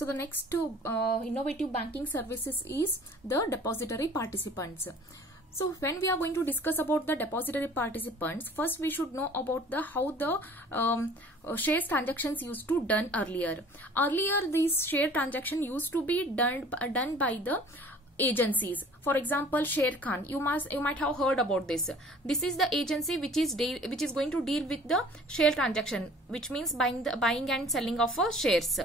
So the next innovative banking services is the depository participants. So when we are going to discuss about the depository participants, first we should know about how the shares transactions used to done earlier. Earlier, these share transaction used to be done by the agencies. For example, Sharekhan, you might have heard about this. This is the agency which is going to deal with the share transaction, which means buying and selling of shares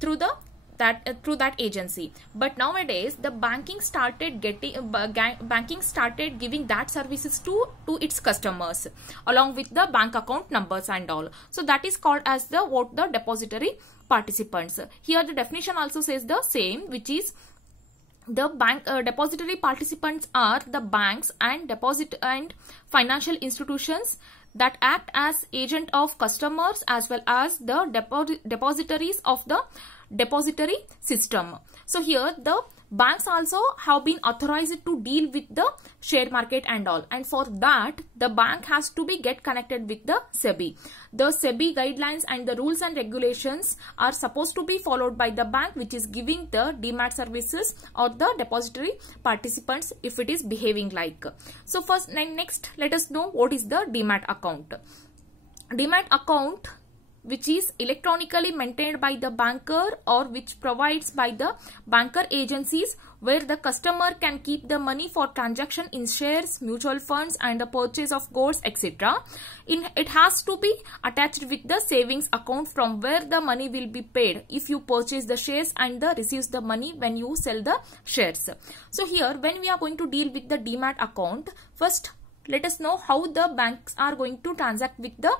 through that agency. But nowadays the banking started giving that services to its customers along with the bank account numbers and all. So that is called as the depository participants. Here the definition also says the same, which is the depository participants are the banks and deposit and financial institutions that act as agent of customers as well as the depositories of the depository system. So here the banks also have been authorized to deal with the share market and all, and for that the bank has to get connected with the SEBI. The SEBI guidelines and the rules and regulations are supposed to be followed by the bank which is giving the demat services or the depository participants if it is behaving like. So first, next let us know what is the demat account. Demat account, which is electronically maintained by the banker or which provides by the banker agencies, where the customer can keep the money for transaction in shares, mutual funds and the purchase of goods, etc. It has to be attached with the savings account from where the money will be paid if you purchase the shares and receives the money when you sell the shares. So here when we are going to deal with the demat account, first let us know how the banks are going to transact with the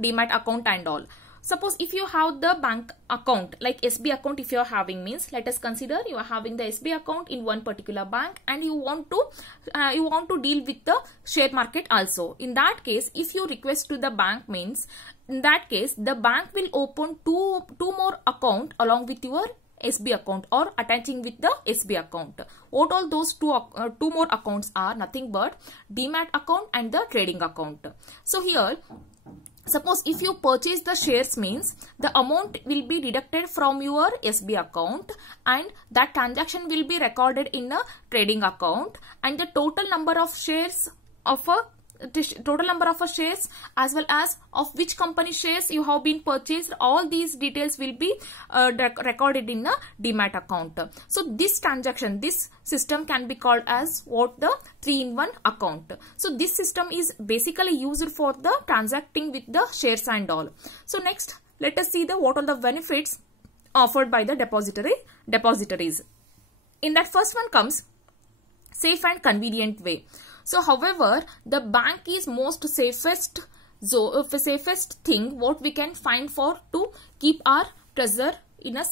demat account and all. Suppose if you have the bank account like SB account, if you are having, means let us consider you are having the SB account in one particular bank and you want to deal with the share market also. In that case, if you request to the bank, means in that case the bank will open two more account along with your SB account or attaching with the SB account. What all those two more accounts are? Nothing but demat account and the trading account. So here, suppose if you purchase the shares, means the amount will be deducted from your SB account and that transaction will be recorded in a trading account, and the total number of shares as well as of which company shares you have been purchased, all these details will be recorded in a demat account. So this transaction, this system can be called as what? The 3-in-1 account. So this system is basically used for the transacting with the shares and all. So next let us see what are the benefits offered by the depositories. In that, first one comes safe and convenient way. So however, the bank is most safest thing what we can find for to keep our treasure in a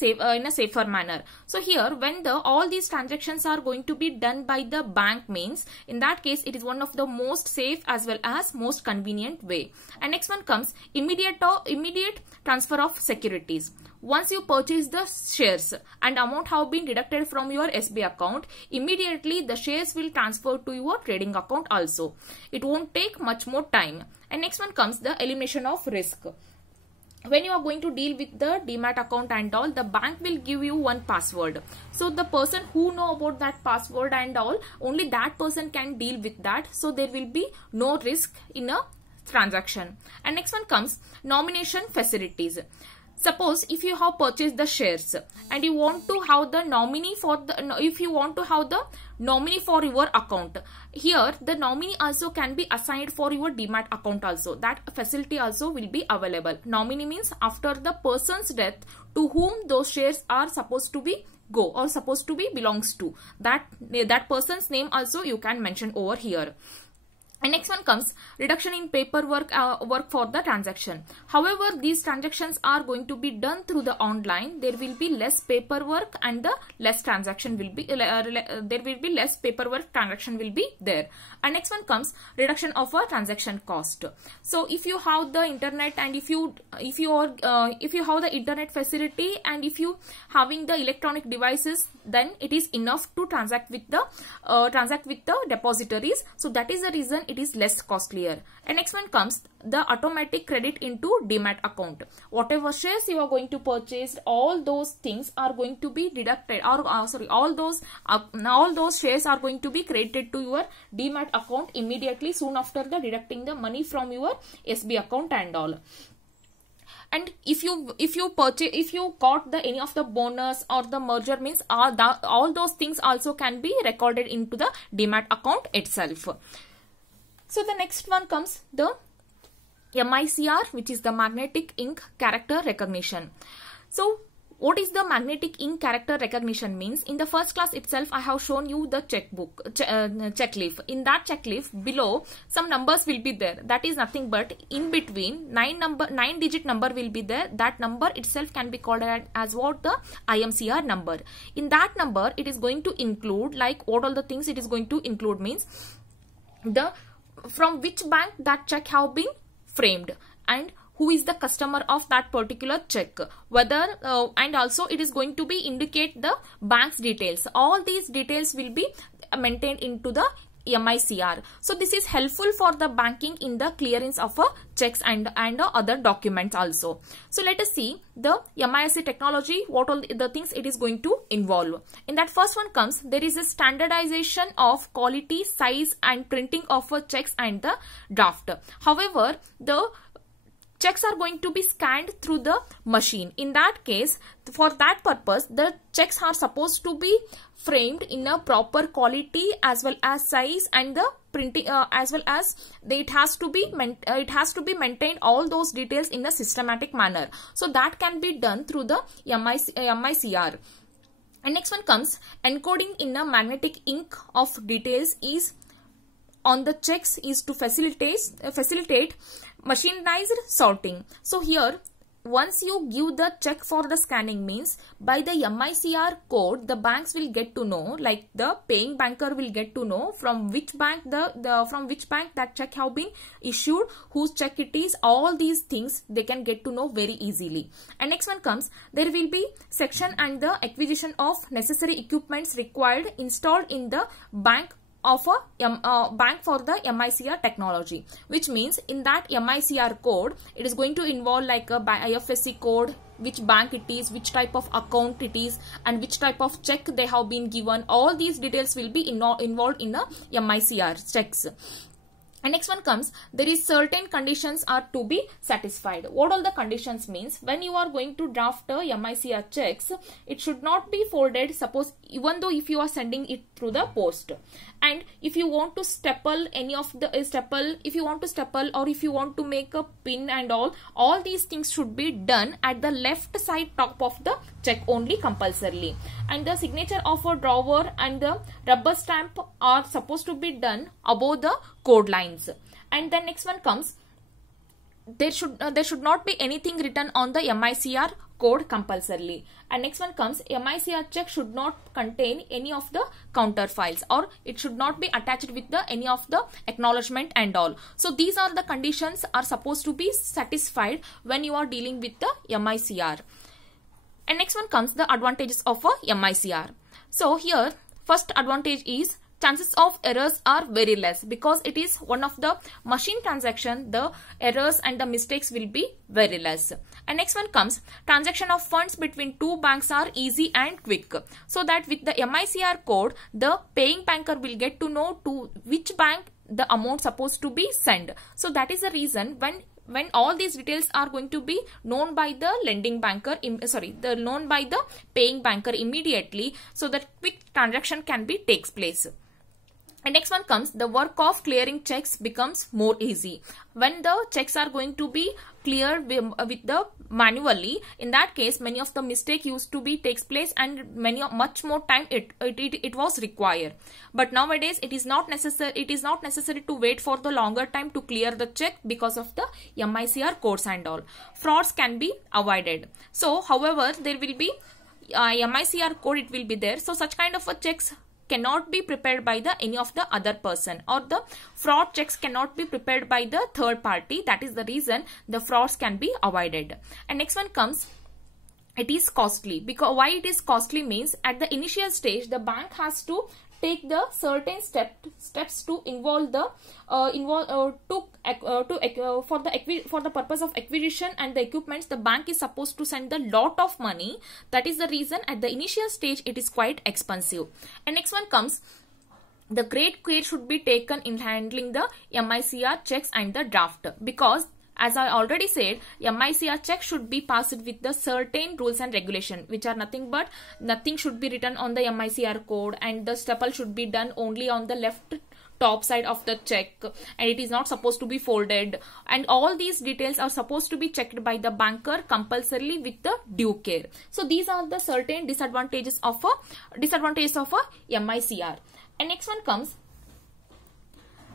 safer manner. So here when all these transactions are going to be done by the bank, means in that case it is one of the most safe as well as most convenient way. And next one comes immediate transfer of securities. Once you purchase the shares and amount have been deducted from your SB account, immediately the shares will transfer to your trading account also. It won't take much more time. And next one comes the elimination of risk. When you are going to deal with the demat account and all, the bank will give you one password. So the person who know about that password and all, only that person can deal with that. So there will be no risk in a transaction. And next one comes nomination facilities. Suppose if you have purchased the shares and you want to have the nominee for your account, here the nominee also can be assigned for your demat account also. That facility also will be available. Nominee means after the person's death to whom those shares are supposed to be go or supposed to be belongs to, that person's name also you can mention over here. And next one comes reduction in paperwork work for the transaction. However, these transactions are going to be done through the online. There will be less paperwork and the less transaction will be there will be less paperwork transaction will be there. And next one comes reduction of a transaction cost. So if you have the internet and if you have the internet facility and if you having the electronic devices, then it is enough to transact with the depositories. So that is the reason it is less costlier. And next one comes the automatic credit into Demat account. Whatever shares you are going to purchase, all those things are going to be deducted, or all those shares are going to be credited to your Demat account immediately soon after the deducting the money from your SB account and all. And if you got the any of the bonus or the merger, means all those things also can be recorded into the Demat account itself. So the next one comes the MICR, which is the magnetic ink character recognition. So what is the magnetic ink character recognition means? In the first class itself, I have shown you the check leaf. In that check leaf below, some numbers will be there. That is nothing but in between 9-digit number will be there. That number itself can be called as what? The IMCR number. In that number, it is going to include, like, what all the things it is going to include means the from which bank that check have been framed, and who is the customer of that particular check, whether and also it is going to be indicate the bank's details. All these details will be maintained into the MICR. So this is helpful for the banking in the clearance of checks and other documents also. So let us see the MISC technology, what all the things it is going to involve. In that first one comes, there is a standardization of quality, size and printing of checks and the draft. However, the checks are going to be scanned through the machine. In that case, for that purpose, the checks are supposed to be framed in a proper quality as well as size, and the printing as well as it has to be maintained all those details in a systematic manner. So that can be done through the MICR. And next one comes encoding in a magnetic ink of details is on the checks is to facilitate machinized sorting. So here, once you give the check for the scanning, means by the MICR code, the banks will get to know, like the paying banker will get to know from which bank from which bank that check have been issued, whose check it is. All these things they can get to know very easily. And next one comes, there will be section and the acquisition of necessary equipments required installed in the bank of a bank for the MICR technology, which means in that MICR code, it is going to involve like a IFSC code, which bank it is, which type of account it is, and which type of check they have been given. All these details will be involved in the MICR checks. And next one comes, there is certain conditions are to be satisfied. What all the conditions means? When you are going to draft MICR checks, it should not be folded. Suppose even though if you are sending it through the post, and if you want to staple any of the if you want to staple or if you want to make a pin and all these things should be done at the left side top of the check only compulsorily. And the signature of a drawer and the rubber stamp are supposed to be done above the code lines. And then next one comes, there should not be anything written on the MICR code compulsorily. And next one comes, MICR check should not contain any of the counter files, or it should not be attached with the any of the acknowledgement and all. So these are the conditions are supposed to be satisfied when you are dealing with the MICR. And next one comes the advantages of a MICR. So here, first advantage is chances of errors are very less, because it is one of the machine transaction. The errors and the mistakes will be very less. And next one comes, transaction of funds between two banks are easy and quick. So that with the MICR code, the paying banker will get to know to which bank the amount supposed to be sent. So that is the reason when all these details are going to be known by the lending banker, known by the paying banker immediately, so that quick transaction can be takes place. And next one comes, the work of clearing checks becomes more easy. When the checks are going to be cleared with the manually, in that case many of the mistake used to be takes place and much more time it was required. But nowadays it is not necessary to wait for the longer time to clear the check because of the MICR codes and all. Frauds can be avoided. So however, there will be MICR code, it will be there. So such kind of a checks cannot be prepared by any of the other person, or the fraud checks cannot be prepared by the third party. That is the reason the frauds can be avoided. And next one comes, it is costly. Because why it is costly means, at the initial stage the bank has to take the certain steps to involve the for the purpose of acquisition and the equipments. The bank is supposed to send the lot of money. That is the reason at the initial stage it is quite expensive. And next one comes, the great care should be taken in handling the MICR checks and the draft, because as I already said, MICR check should be passed with the certain rules and regulation, which are nothing should be written on the MICR code, and the staple should be done only on the left top side of the check, and it is not supposed to be folded, and all these details are supposed to be checked by the banker compulsorily with the due care. So these are the certain disadvantages of a MICR. And next one comes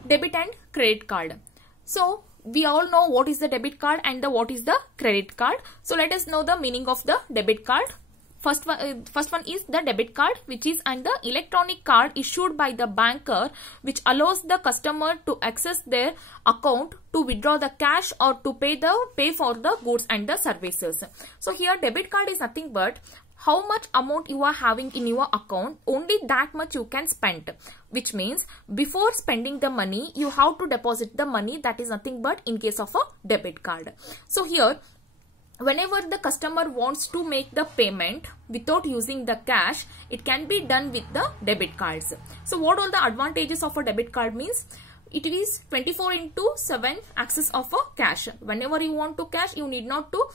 debit and credit card. So we all know what is the debit card and what is the credit card. So let us know the meaning of the debit card. First one is the debit card, which is an electronic card issued by the banker, which allows the customer to access their account to withdraw the cash or to pay for the goods and the services. So here debit card is nothing but how much amount you are having in your account, only that much you can spend, which means before spending the money you have to deposit the money. That is nothing but in case of a debit card. So here, whenever the customer wants to make the payment without using the cash, it can be done with the debit cards. So what all the advantages of a debit card means? It is 24/7 access of a cash. Whenever you want to cash, you need not to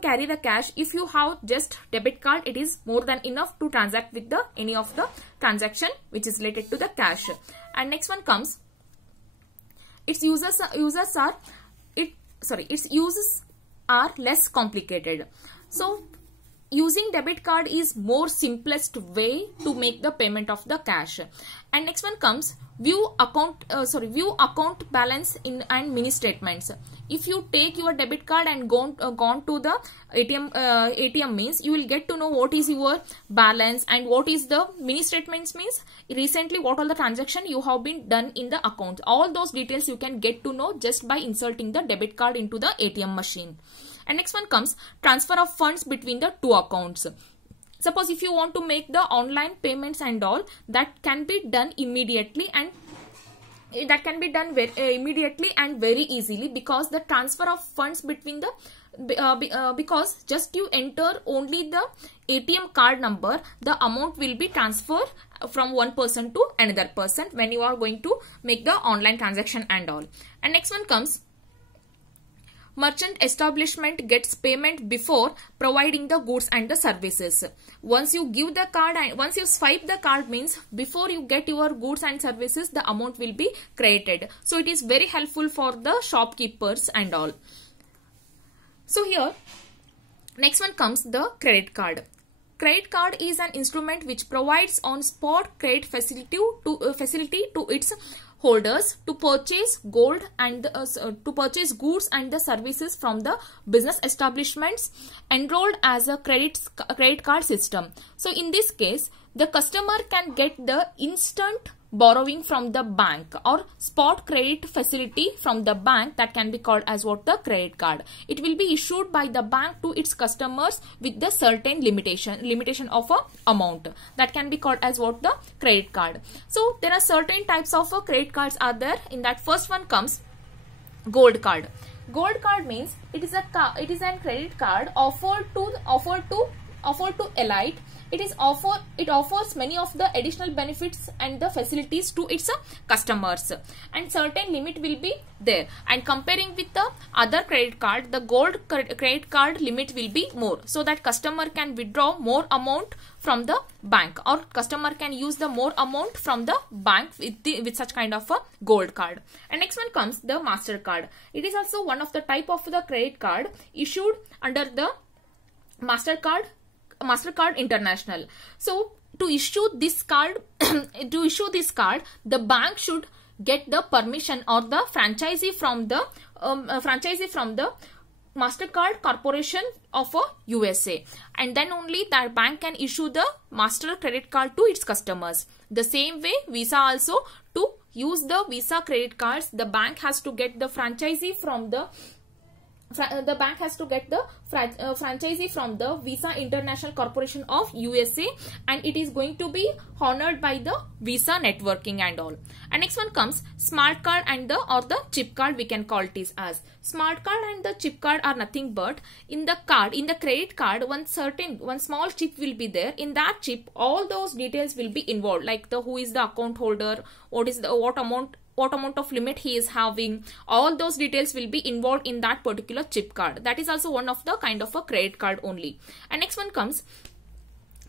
carry the cash. If you have just debit card, it is more than enough to transact with any of the transaction which is related to the cash. And next one comes, its uses are less complicated. So using debit card is more simplest way to make the payment of the cash. And next one comes view account balance and mini statements. If you take your debit card and gone to the ATM means, you will get to know what is your balance, and what is the mini statements means recently what all the transaction you have been done in the account. All those details you can get to know just by inserting the debit card into the ATM machine. And next one comes transfer of funds between the two accounts. Suppose if you want to make the online payments and all, that can be done immediately, and that can be done immediately and very easily, because the transfer of funds between the because just you enter only the ATM card number, the amount will be transferred from one person to another person when you are going to make the online transaction and all. And next one comes, merchant establishment gets payment before providing the goods and the services. Once you give the card and once you swipe the card means before you get your goods and services, the amount will be credited. So it is very helpful for the shopkeepers and all. So here, next one comes the credit card. Credit card is an instrument which provides on spot credit facility to its holders to purchase gold and to purchase goods and the services from the business establishments enrolled as a credit card system. So in this case, the customer can get the instant borrowing from the bank or spot credit facility from the bank, that can be called as what? The credit card. It will be issued by the bank to its customers with the certain limitation of a amount, that can be called as what? The credit card. So there are certain types of credit cards are there. In that, first one comes gold card. Gold card means it is a credit card offered to elite. It offers many of the additional benefits and the facilities to its customers, and certain limit will be there. And comparing with the other credit card, the gold credit card limit will be more, so that customer can withdraw more amount from the bank, or customer can use the more amount from the bank with such kind of a gold card. And next one comes the MasterCard. It is also one of the type of the credit card issued under the MasterCard International. So to issue this card, the bank should get the permission or the franchisee from the MasterCard Corporation of USA, and then only that bank can issue the Master credit card to its customers. The same way, Visa also, to use the Visa credit cards, the bank has to get the franchisee from the the bank has to get the franchisee from the Visa International Corporation of USA, and it is going to be honored by the Visa networking and all. And next one comes smart card and the chip card, we can call it is as. Smart card and the chip card are nothing but in the credit card, one small chip will be there. In that chip, all those details will be involved, like who is the account holder, what amount of limit he is having, all those details will be involved in that particular chip card. That is also one of the kind of a credit card only. And next one comes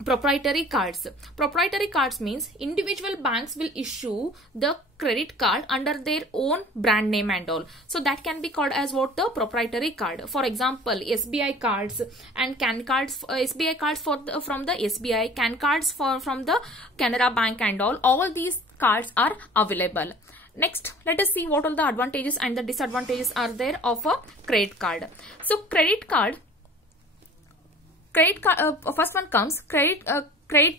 proprietary cards. Proprietary cards means individual banks will issue the credit card under their own brand name and all. So that can be called as what? The proprietary card. For example, SBI cards and CAN cards, SBI cards from the SBI, CAN cards from the Canara Bank and all these cards are available. Next, let us see what all the advantages and the disadvantages are there of a credit card. So credit card, first one comes credit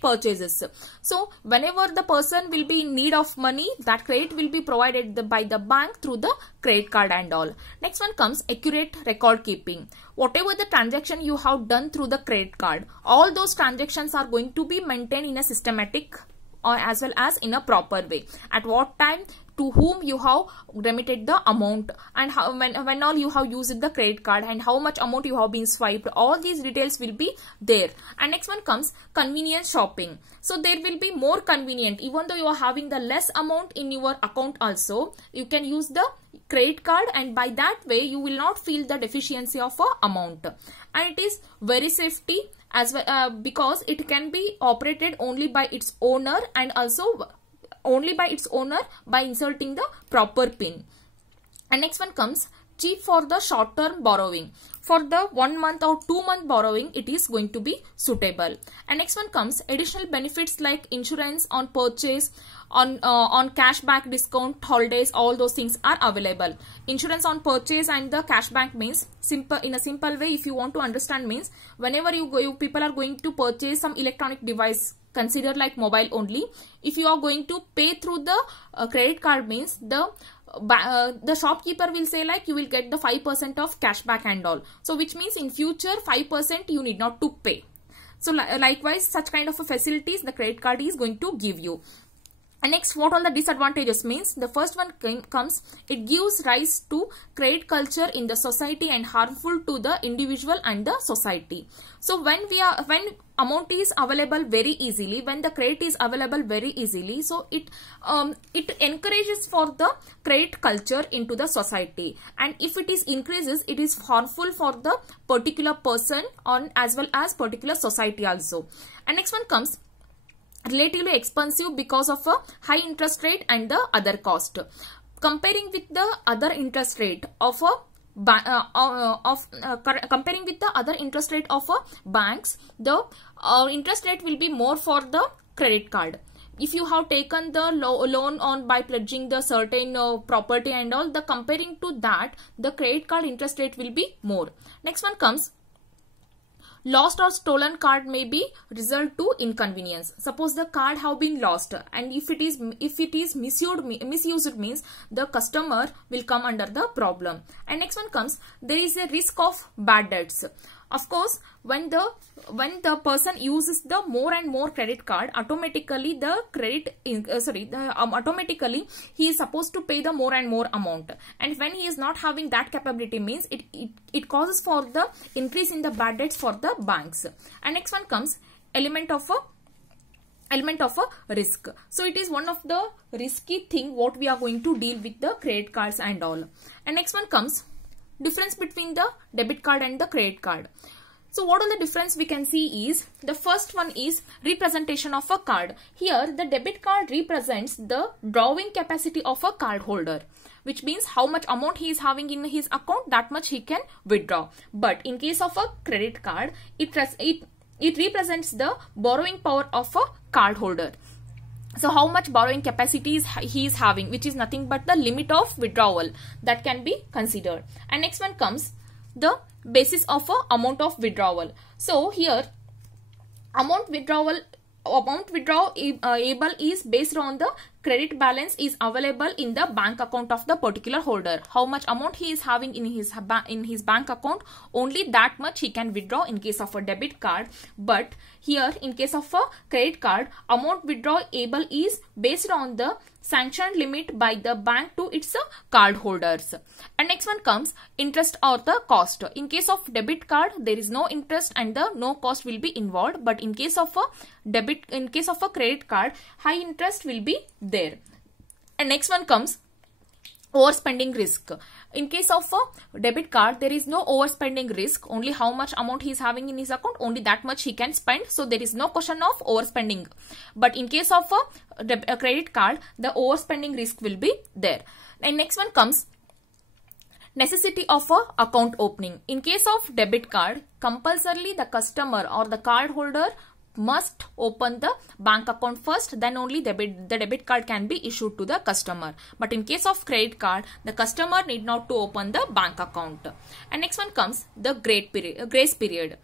purchases. So whenever the person will be in need of money, that credit will be provided by the bank through the credit card and all. Next one comes accurate record keeping. Whatever the transaction you have done through the credit card, all those transactions are going to be maintained in a systematic or as well as in a proper way. At what time, to whom you have remitted the amount, and how, when all you have used the credit card, and how much amount you have been swiped, all these details will be there. And next one comes convenience shopping. So there will be more convenient, even though you are having the less amount in your account also, you can use the credit card, and by that way you will not feel the deficiency of a amount. And it is very safety as well, because it can be operated only by its owner, and also only by its owner by inserting the proper PIN. And next one comes cheap for the short term borrowing. For the 1 month or 2 month borrowing, it is going to be suitable. And next one comes additional benefits like insurance on purchase, on cashback, discount, holidays, all those things are available. Insurance on purchase and the cashback means in a simple way, if you want to understand, means whenever you people are going to purchase some electronic device, consider like mobile only, if you are going to pay through the credit card, means the shopkeeper will say like you will get the 5% of cashback and all. So which means in future 5% you need not to pay. So likewise, such kind of a facilities the credit card is going to give you. And next, what all the disadvantages means? The first one comes, it gives rise to credit culture in the society and harmful to the individual and the society. So when amount is available very easily, when the credit is available very easily, so it encourages for the credit culture into the society. And if it is increases, it is harmful for the particular person on as well as particular society also. And next one comes relatively expensive because of a high interest rate and the other cost. Comparing with the other interest rate of comparing with the other interest rate of banks, the interest rate will be more for the credit card. If you have taken the loan on by pledging the certain property and all, the comparing to that, the credit card interest rate will be more. Next one comes lost or stolen card may be result to inconvenience. Suppose the card have been lost, and if it is misused means the customer will come under the problem. And next one comes, there is a risk of bad debts. Of course, when the person uses the more and more credit card, automatically automatically he is supposed to pay the more and more amount. And when he is not having that capability, means it causes for the increase in the bad debts for the banks. And next one comes element of a risk. So it is one of the risky thing what we are going to deal with the credit cards and all. And next one comes difference between the debit card and the credit card. So what all the difference we can see is, the first one is representation of a card. Here the debit card represents the drawing capacity of a card holder, which means how much amount he is having in his account, that much he can withdraw. But in case of a credit card, it represents the borrowing power of a card holder. So how much borrowing capacity he is having, which is nothing but the limit of withdrawal that can be considered. And next one comes the basis of a amount of withdrawal. So here amount withdrawal able is based on the credit balance is available in the bank account of the particular holder. How much amount he is having in his bank account, only that much he can withdraw in case of a debit card. But here in case of a credit card, amount withdrawable is based on the sanctioned limit by the bank to its card holders. And next one comes interest or the cost. In case of debit card, there is no interest and no cost will be involved. But in case of a credit card, high interest will be there. And next one comes overspending risk. In case of a debit card, there is no overspending risk. Only how much amount he is having in his account, only that much he can spend. So there is no question of overspending. But in case of a credit card, the overspending risk will be there. And next one comes necessity of a account opening. In case of debit card, compulsorily the customer or the card holder must open the bank account first, then only the debit card can be issued to the customer. But in case of credit card, the customer need not to open the bank account. And next one comes the grace period.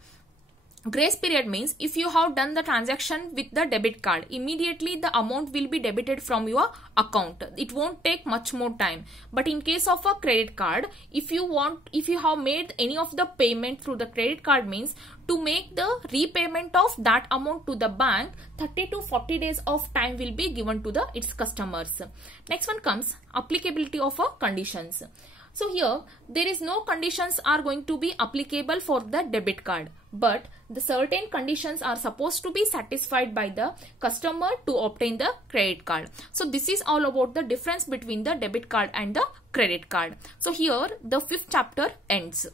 Grace period means if you have done the transaction with the debit card, immediately the amount will be debited from your account. It won't take much more time. But in case of a credit card, if you have made any of the payment through the credit card, means to make the repayment of that amount to the bank, 30 to 40 days of time will be given to its customers. Next one comes applicability of conditions. So here there is no conditions are going to be applicable for the debit card, but the certain conditions are supposed to be satisfied by the customer to obtain the credit card. So this is all about the difference between the debit card and the credit card. So here the 5th chapter ends.